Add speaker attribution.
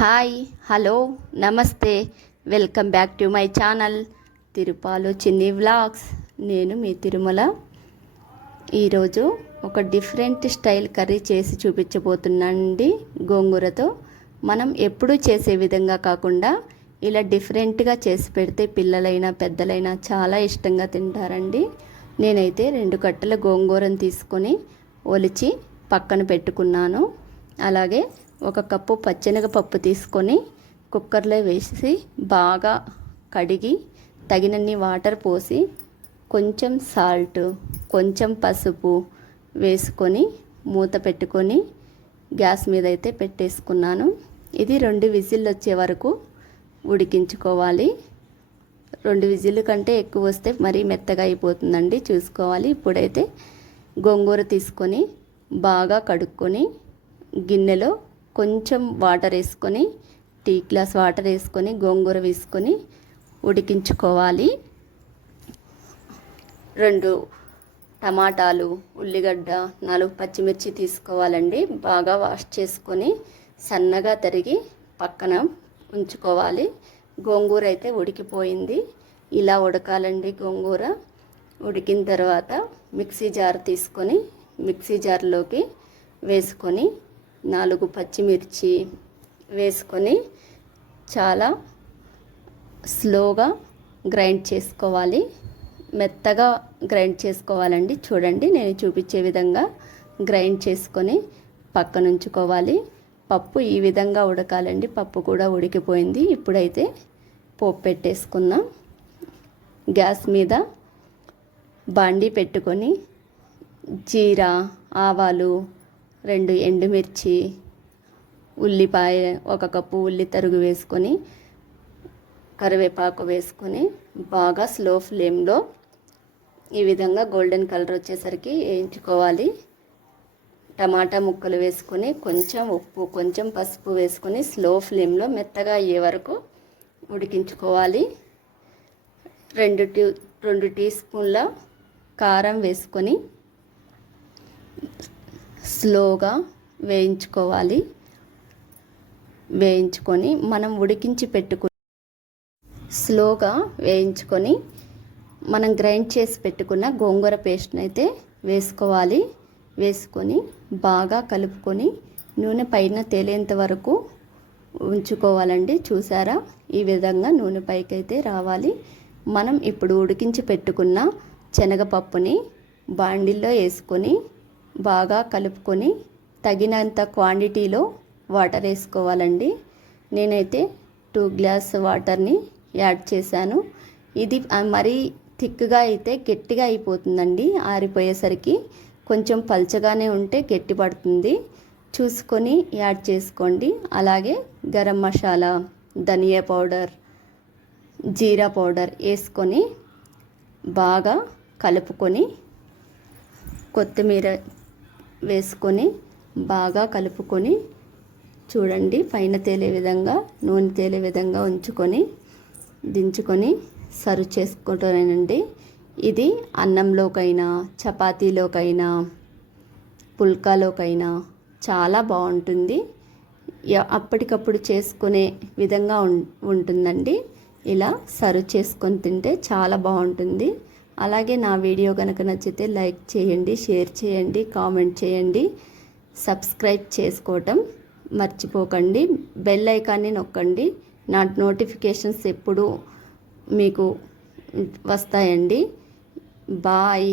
Speaker 1: Hi hello నమస్తే. Welcome back to my channel Tirupalu Chinni vlogs. నేను మీ తిరుమల. ఈరోజు ఒక డిఫరెంట్ స్టైల్ కర్రీ చేసి చూపించబోతున్నానండి గోంగూరతో. మనం ఎప్పుడూ చేసే విధంగా కాకుండా ఇలా డిఫరెంట్గా చేసి పెడితే పిల్లలైనా పెద్దలైనా చాలా ఇష్టంగా తింటారండి. నేనైతే రెండు కట్టల గోంగూరను తీసుకొని ఒలిచి పక్కన పెట్టుకున్నాను. అలాగే ఒక కప్పు పచ్చెనగపప్పు తీసుకొని కుక్కర్లో వేసి బాగా కడిగి తగినన్ని వాటర్ పోసి కొంచెం సాల్ట్ కొంచెం పసుపు వేసుకొని మూత పెట్టుకొని గ్యాస్ మీద అయితే పెట్టేసుకున్నాను. ఇది రెండు విజిల్లు వచ్చే వరకు ఉడికించుకోవాలి. రెండు విజిల్లు కంటే ఎక్కువ వస్తే మరీ మెత్తగా అయిపోతుందండి చూసుకోవాలి. ఇప్పుడైతే గోంగూర తీసుకొని బాగా కడుక్కొని గిన్నెలో కొంచెం వాటర్ వేసుకొని టీ గ్లాస్ వాటర్ వేసుకొని గోంగూర వేసుకొని ఉడికించుకోవాలి. రెండు టమాటాలు ఉల్లిగడ్డ నాలుగు పచ్చిమిర్చి తీసుకోవాలండి. బాగా వాష్ చేసుకొని సన్నగా తరిగి పక్కన ఉంచుకోవాలి. గోంగూర అయితే ఉడికిపోయింది. ఇలా ఉడకాలండి గోంగూర. ఉడికిన తర్వాత మిక్సీ జార్ తీసుకొని మిక్సీ జార్లోకి వేసుకొని నాలుగు పచ్చిమిర్చి వేసుకొని చాలా స్లోగా గ్రైండ్ చేసుకోవాలి. మెత్తగా గ్రైండ్ చేసుకోవాలండి. చూడండి నేను చూపించే విధంగా గ్రైండ్ చేసుకొని పక్కనుంచుకోవాలి. పప్పు ఈ విధంగా ఉడకాలండి. పప్పు కూడా ఉడికిపోయింది. ఇప్పుడైతే పోపు పెట్టేసుకుందాం గ్యాస్ మీద బాండి పెట్టుకొని జీరా ఆవాలు రెండు ఎండుమిర్చి ఉల్లిపాయ ఒక కప్పు ఉల్లి తరుగు వేసుకొని కరివేపాకు వేసుకొని బాగా స్లో ఫ్లేమ్లో ఈ విధంగా గోల్డెన్ కలర్ వచ్చేసరికి వేయించుకోవాలి. టమాటా ముక్కలు వేసుకొని కొంచెం ఉప్పు కొంచెం పసుపు వేసుకొని స్లో ఫ్లేమ్లో మెత్తగా అయ్యే వరకు ఉడికించుకోవాలి. రెండు టీ రెండు టీ స్పూన్ల కారం వేసుకొని స్లోగా వేయించుకోవాలి. వేయించుకొని మనం ఉడికించి పెట్టుకు స్లోగా వేయించుకొని మనం గ్రైండ్ చేసి పెట్టుకున్న గోంగూర పేస్ట్ని అయితే వేసుకోవాలి. వేసుకొని బాగా కలుపుకొని నూనె పైన తేలేంత వరకు ఉంచుకోవాలండి. చూసారా? ఈ విధంగా నూనె పైకి అయితే రావాలి. మనం ఇప్పుడు ఉడికించి పెట్టుకున్న శనగపప్పుని బాండిల్లో వేసుకొని బాగా కలుపుకొని తగినంత క్వాంటిటీలో వాటర్ వేసుకోవాలండి. నేనైతే టూ గ్లాస్ వాటర్ని యాడ్ చేశాను. ఇది మరీ థిక్గా అయితే గట్టిగా అయిపోతుందండి. ఆరిపోయేసరికి కొంచెం పల్చగానే ఉంటే గట్టి పడుతుంది. చూసుకొని యాడ్ చేసుకోండి. అలాగే గరం మసాలా ధనియా పౌడర్ జీరా పౌడర్ వేసుకొని బాగా కలుపుకొని కొత్తిమీర వేసుకొని బాగా కలుపుకొని చూడండి పైన తేలే విధంగా నూనె తేలే విధంగా ఉంచుకొని దించుకొని సర్వ్ చేసుకుంటానండి. ఇది అన్నంలోకైనా చపాతీలోకైనా పుల్కాలోకైనా చాలా బాగుంటుంది. అప్పటికప్పుడు చేసుకునే విధంగా ఉంటుందండి. ఇలా సర్వ్ చేసుకొని తింటే చాలా బాగుంటుంది. అలాగే నా వీడియో కనుక నచ్చితే లైక్ చేయండి షేర్ చేయండి కామెంట్ చేయండి. సబ్స్క్రైబ్ చేసుకోవటం మర్చిపోకండి. బెల్ ఐకాన్ని నొక్కండి. నా నోటిఫికేషన్స్ ఎప్పుడు మీకు వస్తాయండి. బాయ్.